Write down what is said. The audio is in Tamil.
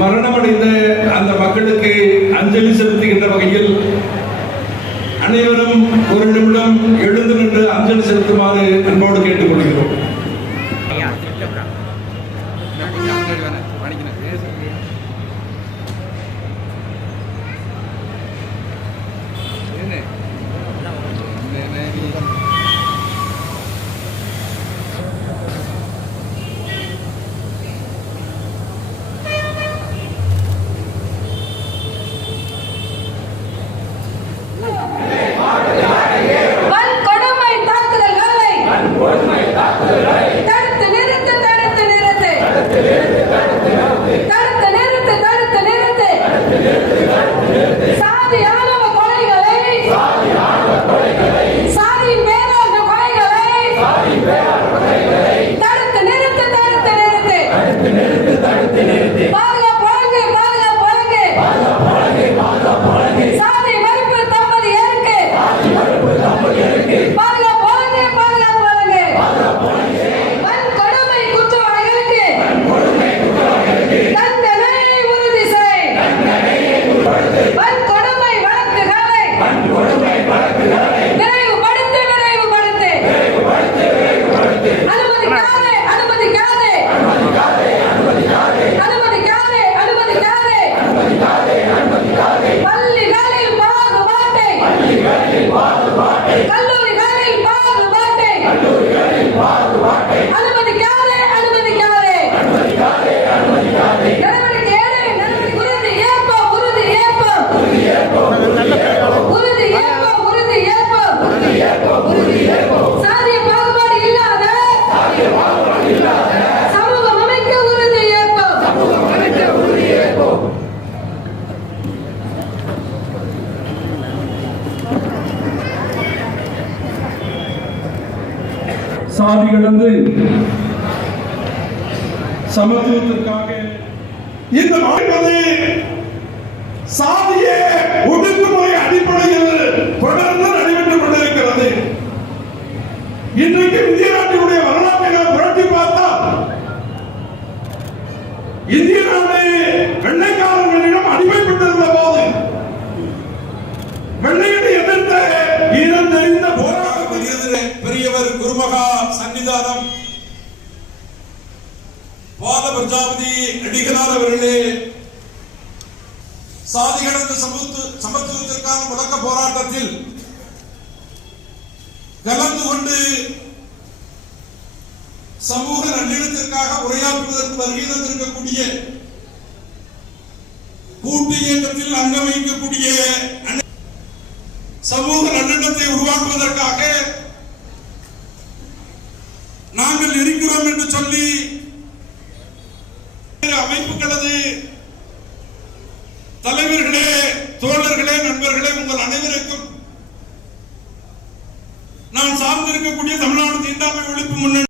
மரணமடைந்த அந்த மக்களுக்கு அஞ்சலி செலுத்துகின்ற வகையில் அனைவரும் ஒரு நிமிடம் எழுந்து நின்று அஞ்சலி செலுத்துமாறு அன்போடு கேட்டுக்கொள்கிறோம். சாதி கடந்து சமத்துவத்திற்காக இந்த மாநிலது சாதிய ஒடுக்குமுறை அடிப்படையில் தொடர்ந்து நடைபெற்றுக் கொண்டிருக்கிறது. இன்றைக்கு இந்திய நாட்டினுடைய வரலாற்றை நாம் புரட்டி பார்த்தால் இந்திய நாடு சன்னிதானம் பால பிரஜாபதி அடிகளார் அவர்களே சாதி கடந்த சமத்துவத்திற்கான முழக்க போராட்டத்தில் கலந்து கொண்டு சமூக நல்லிணத்திற்காக உரையாற்றுவதற்கு வருகை தந்திருக்கக்கூடிய கூட்டு இயக்கத்தில் அங்கம் வகிக்கக்கூடிய சமூக நல்லிணத்தை உருவாக்குவதற்காக நாங்கள் இருக்கிறோம் என்று சொல்லி அமைப்புகளது தலைவர்களே தோழர்களே நண்பர்களே உங்கள் அனைவருக்கும் நான் சார்ந்திருக்கக்கூடிய தமிழ்நாடு தீண்டாமை ஒழிப்பு முன்னணி